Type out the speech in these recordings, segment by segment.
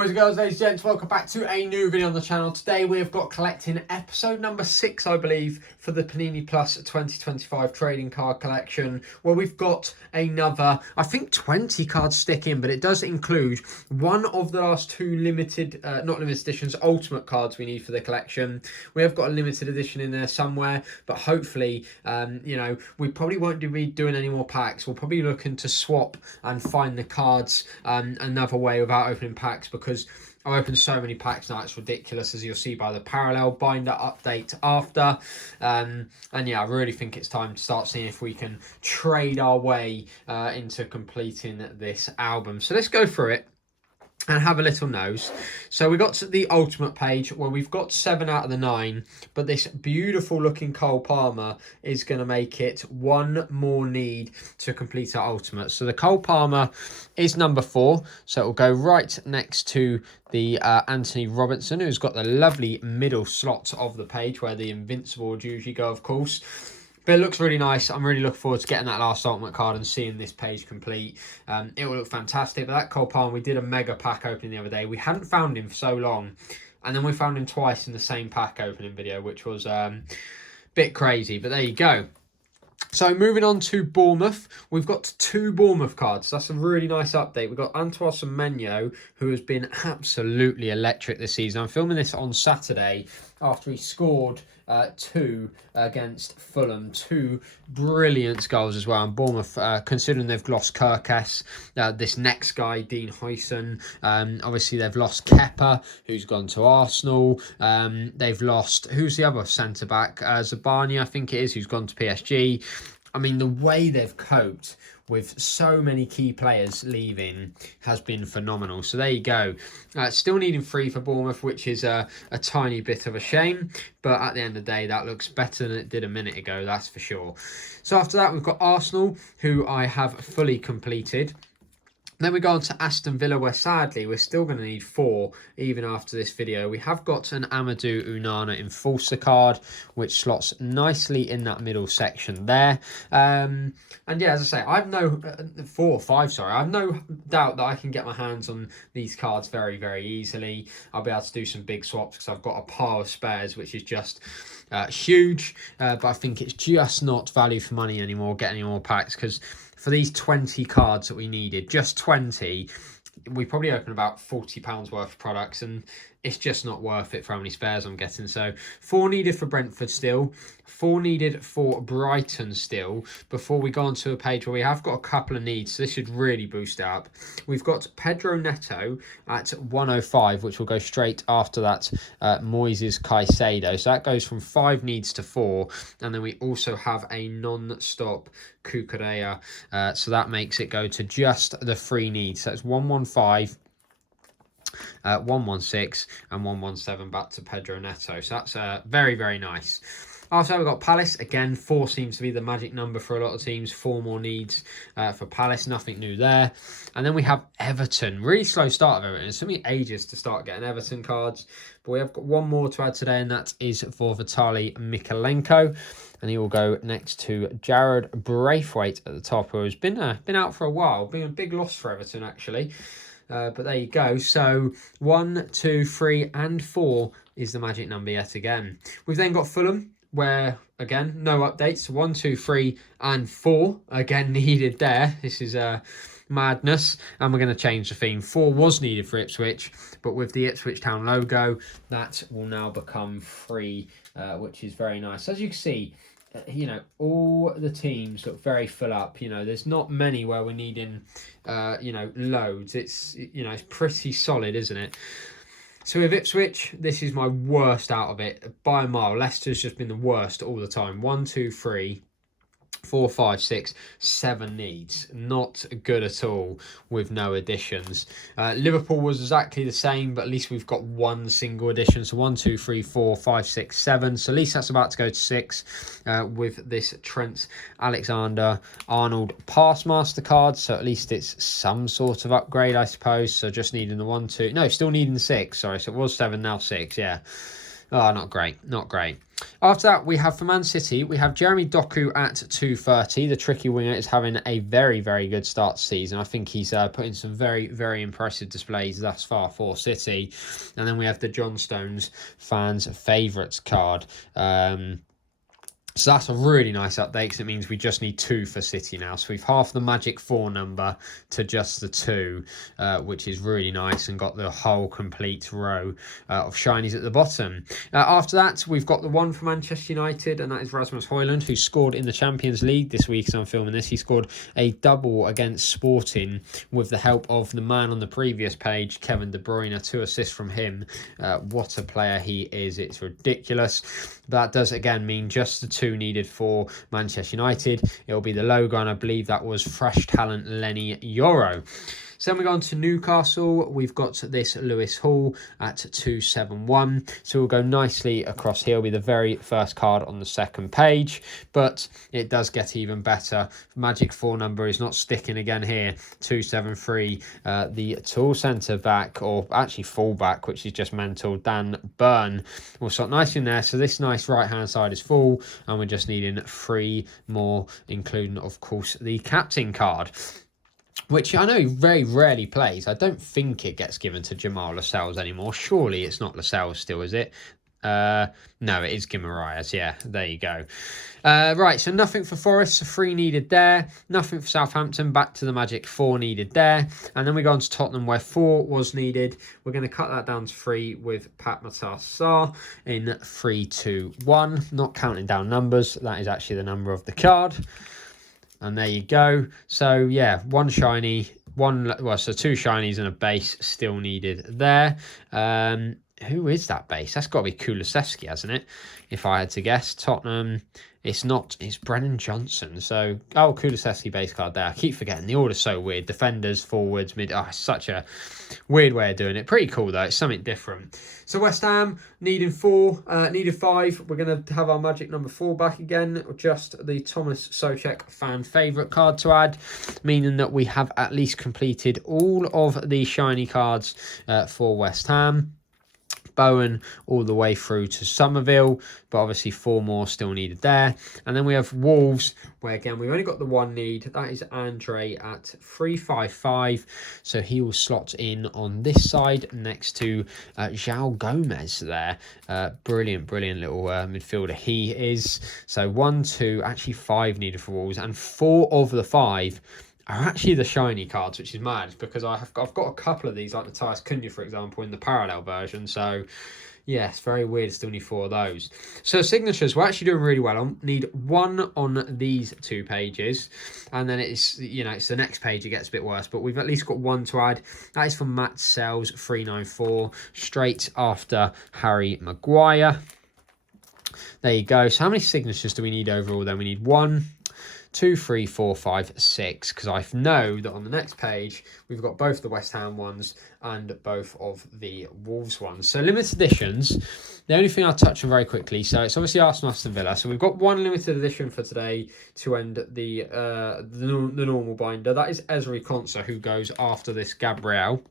Boys and girls, ladies and gents, welcome back to a new video on the channel. Today we've got collecting episode number 6, I believe, for the Panini Plus 2025 trading card collection, where we've got another, I think 20 cards stick in, but it does include one of the last two limited, not limited editions, ultimate cards we need for the collection. We have got a limited edition in there somewhere, but hopefully, you know, we probably won't be doing any more packs. We'll probably be looking to swap and find the cards another way without opening packs, because I've opened so many packs now it's ridiculous, as you'll see by the parallel binder update after. And yeah, I really think it's time to start seeing if we can trade our way into completing this album. So let's go through it and have a little nose. So we got to the ultimate page where we've got 7 out of the 9, but this beautiful looking Cole Palmer is going to make it one more need to complete our ultimate. So the Cole Palmer is number 4, so it will go right next to the Anthony Robinson, who's got the lovely middle slot of the page where the Invincible would usually go, of course. But it looks really nice. I'm really looking forward to getting that last ultimate card and seeing this page complete. It will look fantastic. But that Cole Palmer, we did a mega pack opening the other day. We hadn't found him for so long. And then we found him twice in the same pack opening video, which was a bit crazy. But there you go. So moving on to Bournemouth, we've got 2 Bournemouth cards. That's a really nice update. We've got Antoine Semenyo, who has been absolutely electric this season. I'm filming this on Saturday after he scored 2 against Fulham. 2 brilliant goals as well. And Bournemouth, considering they've lost Kirkes, this next guy, Dean Huyson, obviously they've lost Kepa, who's gone to Arsenal. They've lost, who's the other centre-back? Zabani, I think it is, who's gone to PSG. I mean, the way they've coped with so many key players leaving has been phenomenal. So there you go. Still needing 3 for Bournemouth, which is a tiny bit of a shame. But at the end of the day, that looks better than it did a minute ago, that's for sure. So after that, we've got Arsenal, who I have fully completed. Then we go on to Aston Villa, where sadly we're still going to need 4 even after this video. We have got an Amadou Onana Enforcer card, which slots nicely in that middle section there. And yeah, as I say, I've no 4 or 5. Sorry, I have no doubt that I can get my hands on these cards very, very easily. I'll be able to do some big swaps because I've got a pile of spares, which is just huge. But I think it's just not value for money anymore. Get any more packs, because for these 20 cards that we needed, just 20, we probably open about £40 worth of products, and it's just not worth it for how many spares I'm getting. So 4 needed for Brentford still, 4 needed for Brighton still, before we go on to a page where we have got a couple of needs. So this should really boost it up. We've got Pedro Neto at 105, which will go straight after that Moises Caicedo. So that goes from 5 needs to 4. And then we also have a non-stop Cucurella. So that makes it go to just the 3 needs. So it's 115. 116 and 117 back to Pedro Neto. So that's very, very nice. Also, we've got Palace. Again, 4 seems to be the magic number for a lot of teams. 4 more needs for Palace. Nothing new there. And then we have Everton. Really slow start of Everton. It took me ages to start getting Everton cards. But we have got 1 more to add today, and that is for Vitaly Mykolenko. And he will go next to Jared Braithwaite at the top, who has been out for a while. Been a big loss for Everton, actually. But there you go. So 1, 2, 3 and 4 is the magic number yet again. We've then got Fulham, where again no updates. 1, 2, 3 and 4 again needed there. This is madness, and we're going to change the theme. 4 was needed for Ipswich, but with the Ipswich Town logo, that will now become 3, which is very nice. As you can see, you know, all the teams look very full up. You know, there's not many where we're needing, you know, loads. It's, you know, it's pretty solid, isn't it? So with Ipswich, this is my worst out of it by a mile. Leicester's just been the worst all the time. 1, 2, 3, 4, 5, 6, 7 needs. Not good at all with no additions. Liverpool was exactly the same, but at least we've got 1 single addition. So 1, 2, 3, 4, 5, 6, 7. So at least that's about to go to 6 with this Trent Alexander-Arnold Passmaster card. So at least it's some sort of upgrade, I suppose. So just needing the 1, 2... No, still needing 6. Sorry, so it was 7, now 6, yeah. Oh, not great, not great. After that, we have for Man City, we have Jeremy Doku at 230. The tricky winger is having a very, very good start to season. I think he's put in some very, very impressive displays thus far for City. And then we have the John Stones fans' favourites card. So that's a really nice update because it means we just need 2 for City now. So we've halved the magic 4 number to just the 2, which is really nice, and got the whole complete row of shinies at the bottom. After that, we've got the 1 for Manchester United, and that is Rasmus Højlund, who scored in the Champions League this week as I'm filming this. He scored a double against Sporting with the help of the man on the previous page, Kevin De Bruyne. 2 assists from him. What a player he is. It's ridiculous. That does, again, mean just the 2 needed for Manchester United. It'll be the logo, and I believe that was fresh talent Lenny Yoro. So then we go on to Newcastle. We've got this Lewis Hall at 271. So we'll go nicely across here. It'll be the very first card on the second page, but it does get even better. Magic 4 number is not sticking again here. 273. The tall centre back, or actually full back, which is just mental, Dan Burn, will slot nicely in there. So this nice right hand side is full, and we're just needing 3 more, including, of course, the captain card, which I know he very rarely plays. I don't think it gets given to Jamal Lascelles anymore. Surely it's not Lascelles still, is it? No, it is Guimaraes. Yeah, there you go. Right, so nothing for Forest, so 3 needed there. Nothing for Southampton, back to the magic 4 needed there. And then we go on to Tottenham, where 4 was needed. We're going to cut that down to 3 with Pat Matar in 3-2-1. Not counting down numbers, that is actually the number of the card. And there you go. So yeah, 1 shiny, so 2 shinies and a base still needed there. Who is that base? That's got to be Kulusevski, hasn't it? If I had to guess. Tottenham, it's not. It's Brennan Johnson. So, Kulusevski base card there. I keep forgetting. The order's so weird. Defenders, forwards, mid. Oh, it's such a weird way of doing it. Pretty cool, though. It's something different. So, West Ham, needed 4, needed 5. We're going to have our magic number 4 back again. Just the Thomas Soucek fan favourite card to add, meaning that we have at least completed all of the shiny cards for West Ham. Bowen all the way through to Somerville, but obviously 4 more still needed there. And then we have Wolves, where again we've only got the 1 need. That is Andre at 355, so he will slot in on this side next to João Gomez there. Brilliant little midfielder he is. So 1, 2, actually 5 needed for Wolves, and 4 of the 5 are actually the shiny cards, which is mad because I've got a couple of these, like Matthias Cunha, for example, in the parallel version. So yeah, it's very weird. Still need 4 of those. So signatures, we're actually doing really well. I need 1 on these 2 pages, and then it's the next page it gets a bit worse. But we've at least got 1 to add. That is from Matt Sells 394, straight after Harry Maguire. There you go. So how many signatures do we need overall? Then we need 1, 2, 3, 4, 5, 6, because I know that on the next page we've got both the West Ham ones and both of the Wolves ones. So limited editions, the only thing I'll touch on very quickly, so it's obviously Arsenal Aston Villa. So we've got 1 limited edition for today to end the normal binder. That is Ezri Konsa, who goes after this Gabriel.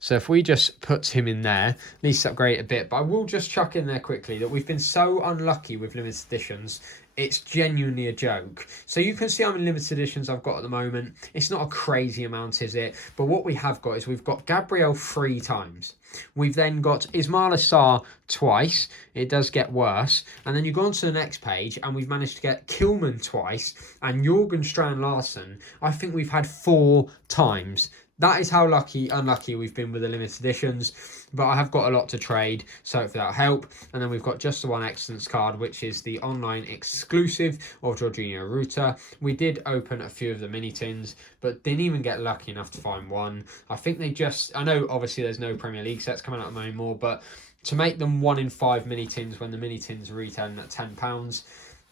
So if we just put him in there, needs to upgrade a bit. But I will just chuck in there quickly that we've been so unlucky with limited editions. It's genuinely a joke. So you can see how many limited editions I've got at the moment. It's not a crazy amount, is it? But what we have got is we've got Gabriel 3 times. We've then got Ismail Assar twice. It does get worse. And then you go on to the next page and we've managed to get Kilman twice and Jorgen Strand Larsen. I think we've had 4 times. That is how unlucky we've been with the limited editions. But I have got a lot to trade, so hopefully that'll help. And then we've got just the 1 excellence card, which is the online exclusive of Jorginho Ruta. We did open a few of the mini tins, but didn't even get lucky enough to find 1. I think I know obviously there's no Premier League sets coming out anymore, but to make them 1 in 5 mini tins when the mini tins are retailing at £10,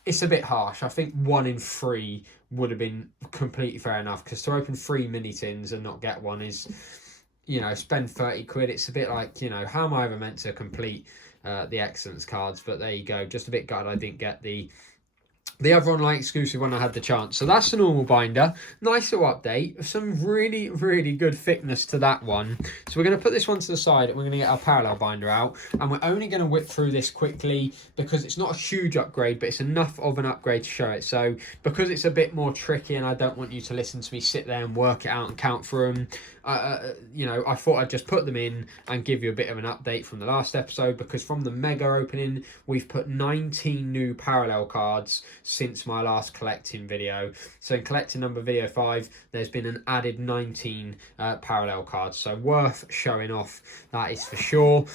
it's a bit harsh. I think 1 in 3 would have been completely fair enough, because to open 3 mini tins and not get 1 is, spend 30 quid. It's a bit like, how am I ever meant to complete the excellence cards? But there you go. Just a bit gutted I didn't get the the other online exclusive when I had the chance. So that's the normal binder. Nice little update. Some really, really good thickness to that one. So we're going to put this one to the side and we're going to get our parallel binder out. And we're only going to whip through this quickly because it's not a huge upgrade, but it's enough of an upgrade to show it. So because it's a bit more tricky and I don't want you to listen to me sit there and work it out and count through them, you know, I thought I'd just put them in and give you a bit of an update from the last episode, because from the mega opening, we've put 19 new parallel cards since my last collecting video. So in collecting number video 5, there's been an added 19 parallel cards. So worth showing off, that is for sure.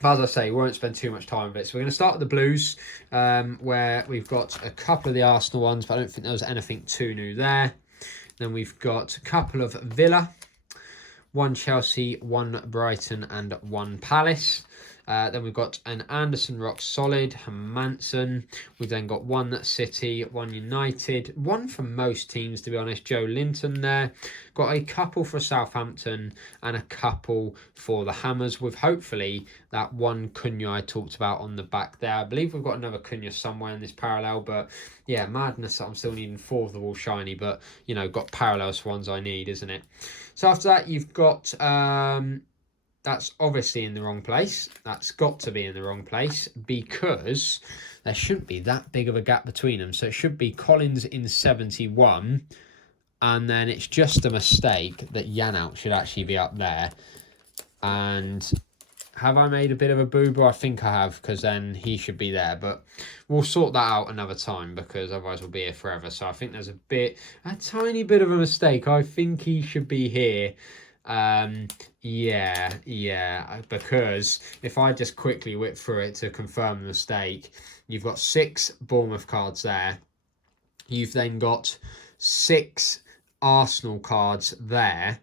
But as I say, we won't spend too much time with it. So we're going to start with the Blues, where we've got a couple of the Arsenal ones, but I don't think there was anything too new there. Then we've got a couple of Villa, 1 Chelsea, 1 Brighton and 1 Palace. Then we've got an Anderson Rock Solid, Manson. We've then got 1 City, 1 United, 1 from most teams, to be honest, Joe Linton there. Got a couple for Southampton and a couple for the Hammers, with hopefully that 1 Cunha I talked about on the back there. I believe we've got another Cunha somewhere in this parallel, but yeah, madness that I'm still needing 4 of the wall shiny, but you know, got parallels for ones I need, isn't it? So after that, you've got... that's obviously in the wrong place. That's got to be in the wrong place because there shouldn't be that big of a gap between them. So it should be Collins in 71. And then it's just a mistake that Yanalt should actually be up there. And have I made a bit of a boo-boo? I think I have, because then he should be there. But we'll sort that out another time, because otherwise we'll be here forever. So I think there's a tiny bit of a mistake. I think he should be here. Yeah, because if I just quickly whip through it to confirm the mistake, you've got 6 Bournemouth cards there. You've then got 6 Arsenal cards there.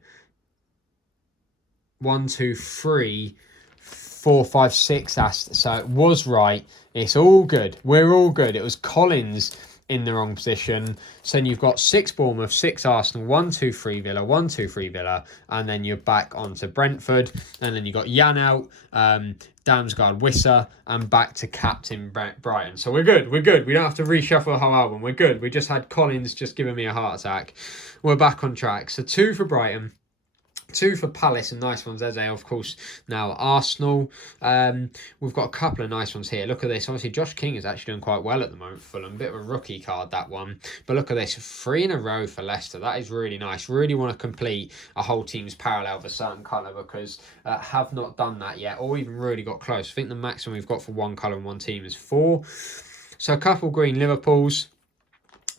1, 2, 3, 4, 5, 6. So it was right. It's all good. We're all good. It was Collins in the wrong position. So then you've got 6 Bournemouth, 6 Arsenal, 1, 2, 3 Villa, 1, 2, 3 Villa, and then you're back onto Brentford. And then you've got Jan out, Damsgaard, Wissa, and back to Captain Brighton. So we're good. We don't have to reshuffle the whole album. We're good. We just had Collins just giving me a heart attack. We're back on track. So 2 for Brighton. 2 for Palace, and nice ones. Eze, of course, now Arsenal. We've got a couple of nice ones here. Look at this. Obviously, Josh King is actually doing quite well at the moment for Fulham. Bit of a rookie card, that one. But look at this. 3 in a row for Leicester. That is really nice. Really want to complete a whole team's parallel of a certain colour, because have not done that yet, or even really got close. I think the maximum we've got for one colour and one team is 4. So a couple green Liverpools.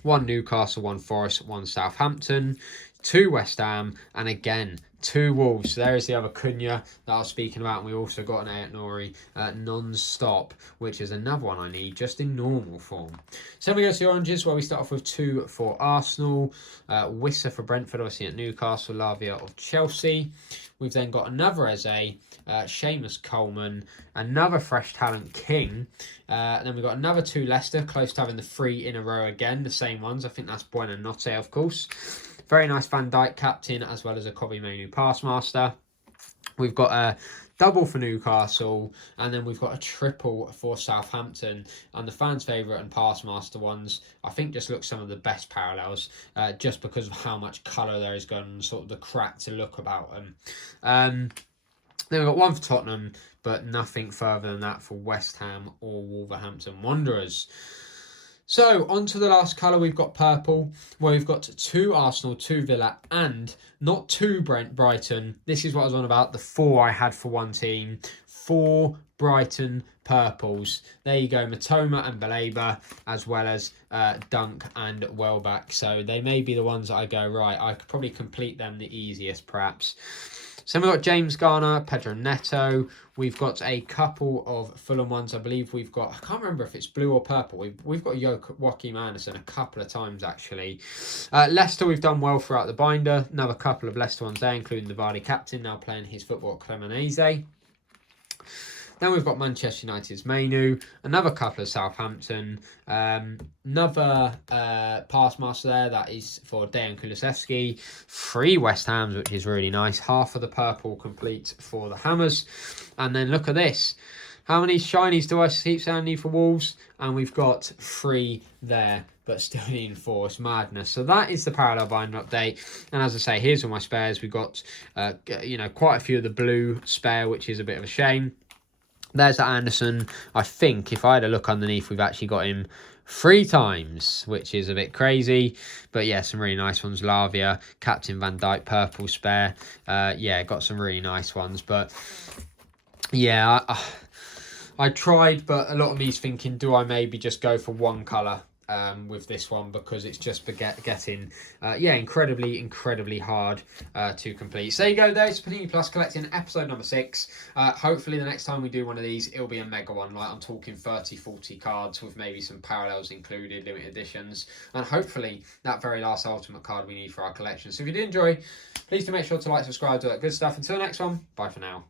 1 Newcastle, 1 Forest, 1 Southampton. 2 West Ham, and again 2 Wolves. So there is the other Cunha that I was speaking about, and we also got an Ayat Nouri non-stop, which is another one I need just in normal form. So we go to the oranges, where we start off with 2 for Arsenal, Wissa for Brentford, obviously at Newcastle, Lavia of Chelsea. We've then got another Eze, Seamus Coleman, another fresh talent King. And then we've got another 2 Leicester, close to having the 3 in a row again, the same ones. I think that's Buonanotte, of course. Very nice Van Dijk captain, as well as a Kobe Mainoo Passmaster. We've got a double for Newcastle, and then we've got a triple for Southampton. And the fans' favourite and Passmaster ones, I think, just look some of the best parallels, just because of how much colour there is going on, sort of the crack to look about them. Then we've got 1 for Tottenham, but nothing further than that for West Ham or Wolverhampton Wanderers. So, on to the last colour, we've got purple, where we've got 2 Arsenal, 2 Villa, and not 2 Brighton. This is what I was on about, the 4 I had for one team. 4 Brighton purples. There you go, Matoma and Baleba, as well as Dunk and Welbeck. So, they may be the ones that I go, right, I could probably complete them the easiest, perhaps. So we've got James Garner, Pedro Neto. We've got a couple of Fulham ones. I believe we've got, I can't remember if it's blue or purple. We've got Joachim Andersen a couple of times, actually. Leicester, we've done well throughout the binder. Another couple of Leicester ones there, including the Vardy captain, now playing his football at Cremonese. Then we've got Manchester United's Mainoo, another couple of Southampton, another Passmaster there, that is for Dejan Kulusevski, 3 West Hams, which is really nice, half of the purple complete for the Hammers. And then look at this, How many shinies do I keep saying I need for Wolves? And we've got 3 there, but still needing 4. It's madness. So that is the parallel binder update. And as I say, here's all my spares. We've got, you know, quite a few of the blue spare, which is a bit of a shame. There's that Anderson. I think if I had a look underneath, we've actually got him 3 times, which is a bit crazy. But yeah, some really nice ones. Lavia, Captain Van Dyke, purple spare. Yeah, got some really nice ones. But yeah, I tried, but a lot of me's thinking, do I maybe just go for one colour with this one, because it's just getting yeah, incredibly hard to complete. So there you go, there's Panini Plus collecting episode number 6. Hopefully the next time we do one of these, it'll be a mega one. Like, I'm talking 30-40 cards with maybe some parallels included, limited editions, and hopefully that very last ultimate card we need for our collection. So if you did enjoy, please do make sure to like, subscribe, do that good stuff. Until the next one, bye for now.